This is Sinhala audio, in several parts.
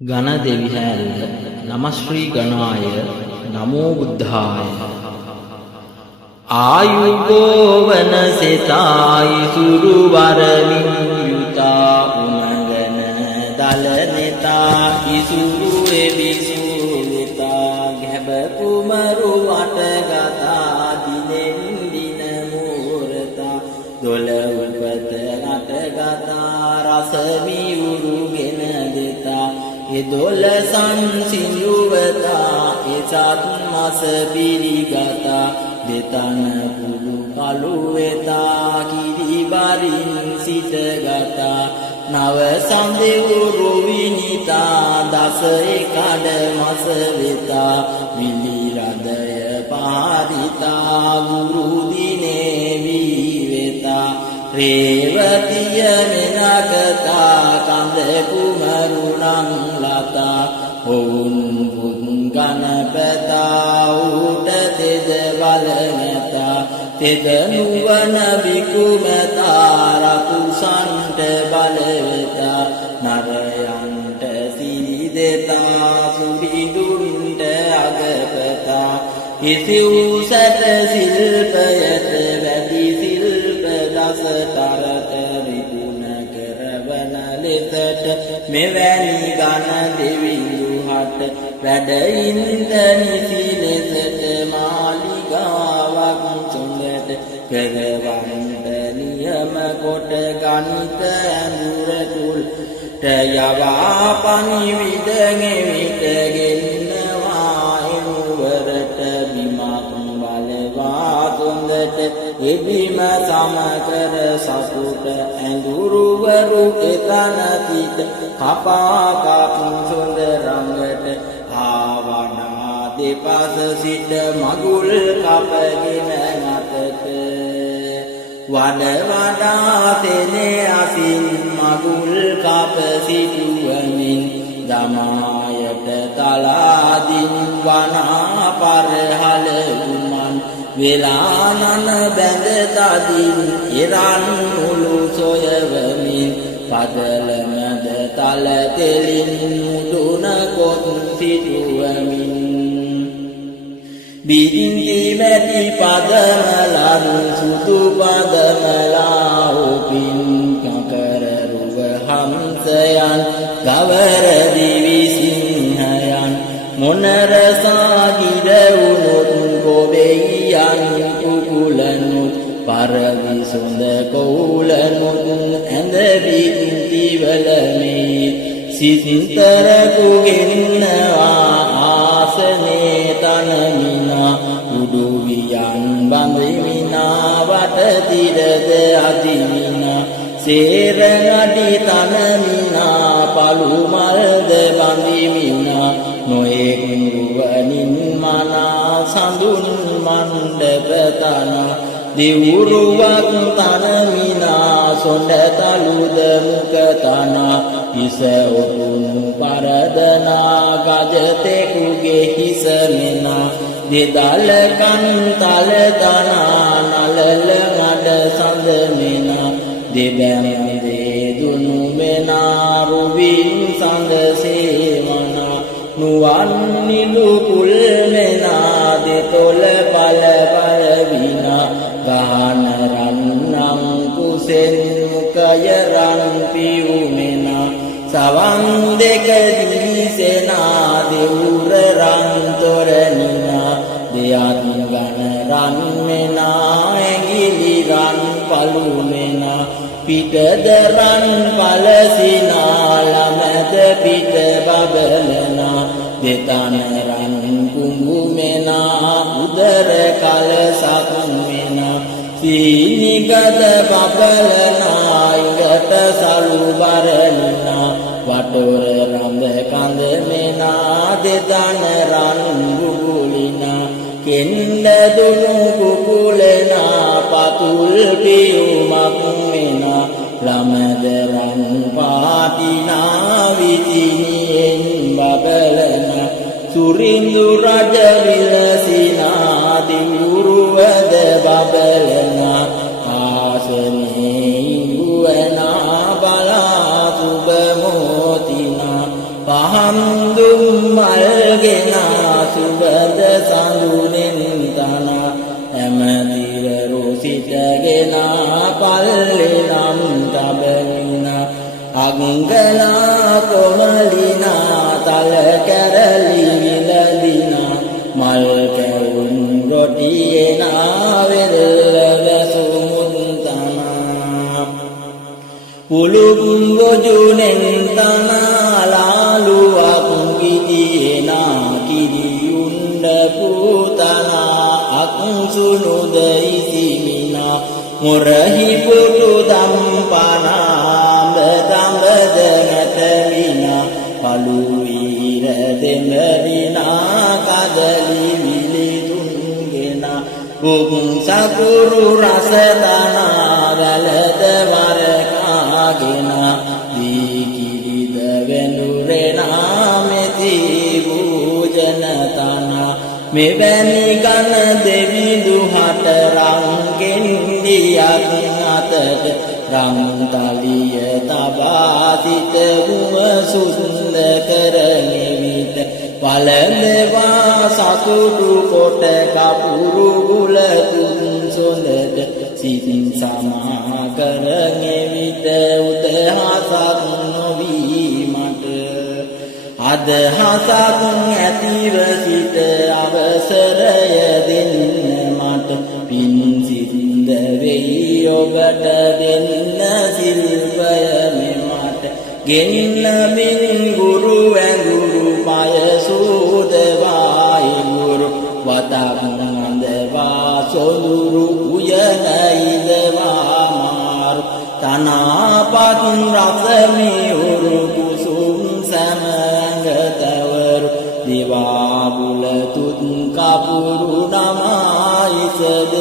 ගණ දෙවිහැල්ල නම ශ්‍රී ගණාය නමෝ බුද්ධාය ආයුබෝවන සිතායි සුරු වරමින් යුතා උමගන දලනෙතා ඉසුරු එබිසුවිතා ගැබ කුමරු වටගතා දිනෙන් දින මූරතා දොළ උපත රටගතා රස මියුරුගෙන දෙතා එදොල සංසිඳුවතා එසත් මස පිරිගතා දෙතන පුළු කළු වෙතා කිරිබරින් සිටගතා නව සඳෙවුරු විනිතා දස එකඩ මස වෙතා විලි රදය පාරිතා ගුරු දිනේ වීවෙතා රේවතිය මෙනකතා කඳ කුමරුණං ලතා ඔවුන් බුන් ගණපතා උට තෙද බලනතා තෙද නුවන බිකුමතා රකුසන්ට බලවෙතා නරයන්ට සිරිදෙතා සුරිදුන්ට අගපතා ඉසිව්සට සිල්පයට වැඩි සිල්ප දසතරට විගුණ කරවන ලෙසට මෙවැනි ගණ දෙවිඳු හට වැඩ ඉන්ද නිසි ලෙසට මාලිගාවක් සොඳට කරවන්ට නියම කොට ගනිත ඇඳුර තුල්ට යවා පණිවිඩ ගෙවිට ගෙන්නවා එනුවරට බිමක් බලවා සොඳට එබිම සමකර සතුට ඇඳුරුවරු එතන පිට කපා කපුන් සොඳ රංගට ආවනා දෙපස සිට මගුල් කපගෙන නතට වඩ වඩා තෙනේ අසින් මගුල් කප සිටුවමින් දමායට තලාදින් වනා පරහල උමන් වෙලානන බැඳ තදින් ඉරන් මුළු සොයවමින් පදලමද තල තෙලින් මුදුන කොත් සිටුවමින් බිරිඳි මැටි පදමලන් සුදු පදමලා උපින් කකර රුව හංසයන් ගවර දිවි සිංහයන් මොනර සාගිර උනොත් ගොබෙයියන් කුකුලනුත් පරවි සොඳ කෝලනුත් ඇඳ බින්තිවලමේ සිතර කුගෙන්නවා ආසනේ තනමිනා උඩු වියන් බඳිමිනා වටතිරද අදිමිනා සේරඟඩි තනමිනා පළු මල්ද බඳිමිනා නොයෙක් රුවනින් මනා සඳුන් මණ්ඩප තනා දිවුරුවක් තනමිනා සොඬ තලුද මුක තනා හිස ඔපුණු පරදනා ගජතෙකුගේ හිස මෙනා දෙදල කන්තල තනා නලල මඩ සඳ මෙනා දෙබැමදේ දුනු මෙනා රුවින් සඳ සේවනා නුවන් නිලු කුල් මෙනා දෙතොල පල පල විනා ගහන රන්නම් කුසෙන් මුකය රන් පියුමෙනා සවන් දෙක දිලිසෙනා දෙවුර රන් තොරණිනා දෙයත් ගන රන් මෙනා ඇඟිලි රන් පළුමෙනා පිටද රන් පලසිනා ළමද පිට බබලනා දෙතන රන් කුඹුමෙනා උදර කලසක් මෙනා සීනිගද බබලනා ඉඟට සලු බරණිනා වටොර රඳ කඳ මෙනා දෙතන රන් බුබුලිනා කෙන්ද දුනු කුකුලනා පතුල් පියුමක් මෙනා ළමද රන් පාටිනා විතිනියෙන් බබලනා සුරින්දු රජ විලසිනා දිවුරුවද බබලනා ආසනේ ඉඟුවනා බලා සුබ මොතිනා පහන් ගෙනා සුබද සඳුනෙන් තනා ඇමතිර රොසිතගෙනා පල්ලේ නම් තබමිනා අංගලා කොමලිනා තල කැරලි විලදිනා මල් කැවුම් රොටියනා වෙල්ල වැසුමුත් තනා පුලුම් ගොජුනෙන් තනා ලාලුවක් ගිදියනා කිරියුන්ඩ පුතනා අක්සුනුද ඉසිමිනා මුරහි පුටු දම්පනාම දම්බද නැතමිනා පලුවීර දෙමරිනා කදලි විලිතුන්ගෙනා උක් සකුරු රසතනා වැලද වරකාගෙනා දීකිරිද වෙනුරෙනා මෙති භූජනතනා මෙවැනි ගන දෙවිඳු හට රංගෙන්දියක් අතට රංතලිය තබා සිට වුම සුන්ද කරනෙවිට වලඳවා සතුටු කොට කපුරු ගුලතුන් සොඳට සිතින් සමා කරනෙවිට උදහසක් නොවීමට අදහසක් ඇතිව සිට අවසරය දෙන්න මට පින් සින්ද වෙයි ඔබට දෙන්න සිල්පය මෙමට ගෙන්නමින් ගුරු ඇඟුරු පය සූදවායි ගුරු වතක් නඳවා සොඳුරු උයන ඉදවා මාරු තනාපත් රසමි උරු කුසුම් සමංගතවරු දිවාබුල තුත් කපුරු නමායිසදතය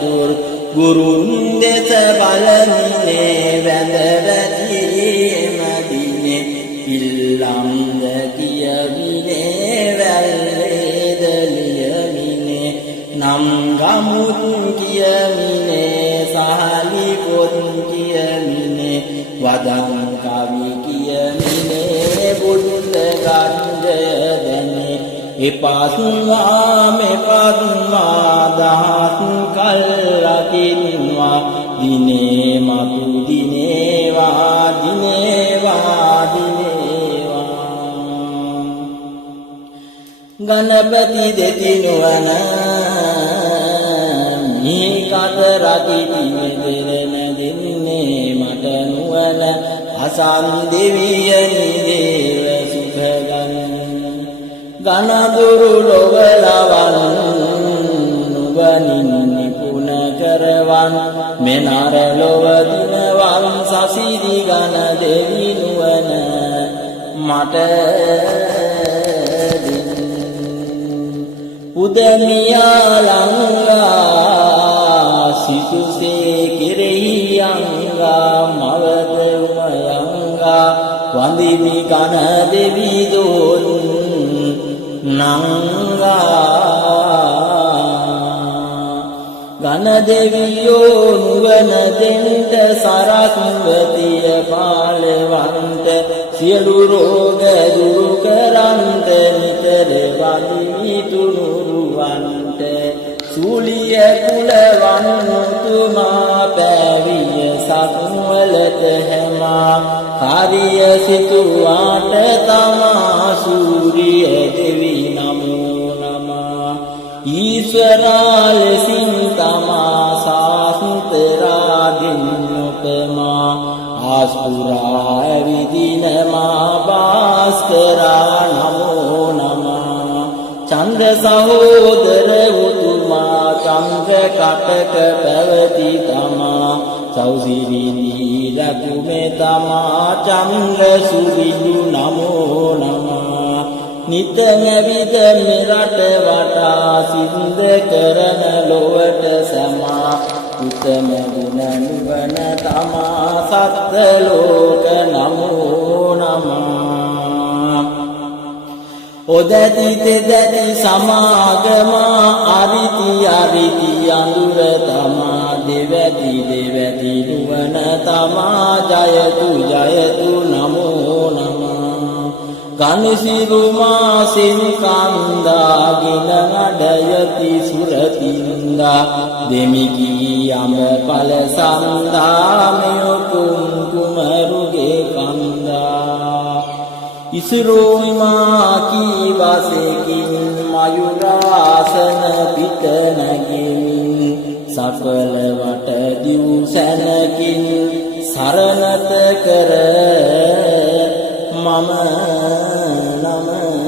දුර ගුරුන් දෙස බලමිනේ වැඳවැතියේ මදිනේ ඉල්ලම්ද කියමිනේ වැල්ලේද ලියමිනේ නම් ගමුත් කියමිනේ සහලි පොත් කියමිනේ වදන් කවි කියමිනේ බුද්ධ ගන්ධය දැනේ එපස්වා මෙපස්වා දහත් කල් රකින්වා දිනේ මතු දිනේවා දිනේවා දිනේවා ගණපති දෙතිනුවන මේ කත රකිති මෙදෙරෙන දෙන්නේ මට නුවන අසන් දෙවියනි දේව සුඛ ගණදුරු ලොවලවන් නුවනින් නිපුණ කරවන් මෙනර ලොව දිනවන් සසිරි ගණ දෙවි නුවන මට උදමියා ලංගා සිසුසේ කෙරෙහි අංගා මවද උමයංගා වඳිමි ගණ දෙවි දෝන් නංගා ගණ දෙවියෝ නුවන දෙන්ට සරස්වතිය පාලවන්ත සියලු රෝග දුරු කරන්ත නිතර වඳිමි තුනුරුවන්ට සූලිය කුලවන් තුමා පැවිය සක්වලට හැමා කාරිය සිතුවාට තමා සූරිය දෙවි නමෝ නමා ඊශ්වරා ලෙසින් තමා සාස්තරාදින් උපමා ආස්පුරා ඇවිදිනමා භාස්කරා නමෝ නමා චන්ද්‍ර සහෝදර උතුමා චන්ද්‍ර කටක පැවති තමා සෞසිරිනී ලකුමේ තමා චන්ද්‍ර සුවිදු නමෝ නමා නිතං විද මෙරට වටා සින්ද කරන ලොවට සමා උතම ගුණ නුවණ තමා සත්ත ලෝක නමෝ නමා ඔදති තෙදති සමාගමා අරිති අරිති අඳුර තමා දෙවති දෙවති නුවණ තමා ජයතු ජයතු නමෝ නමා ගණසිරුමා සෙන්කන්දා ගෙන නඩයති සුරතින්දා දෙමිකී අම පල සන්දා මෙයොකුම් කුමරුගේ කන්දා ඉසිරුමා කී වසකින් මයුරාසන පිට නැගිමින් සකල වට දිව්සැනකින් සරණත කර මම නම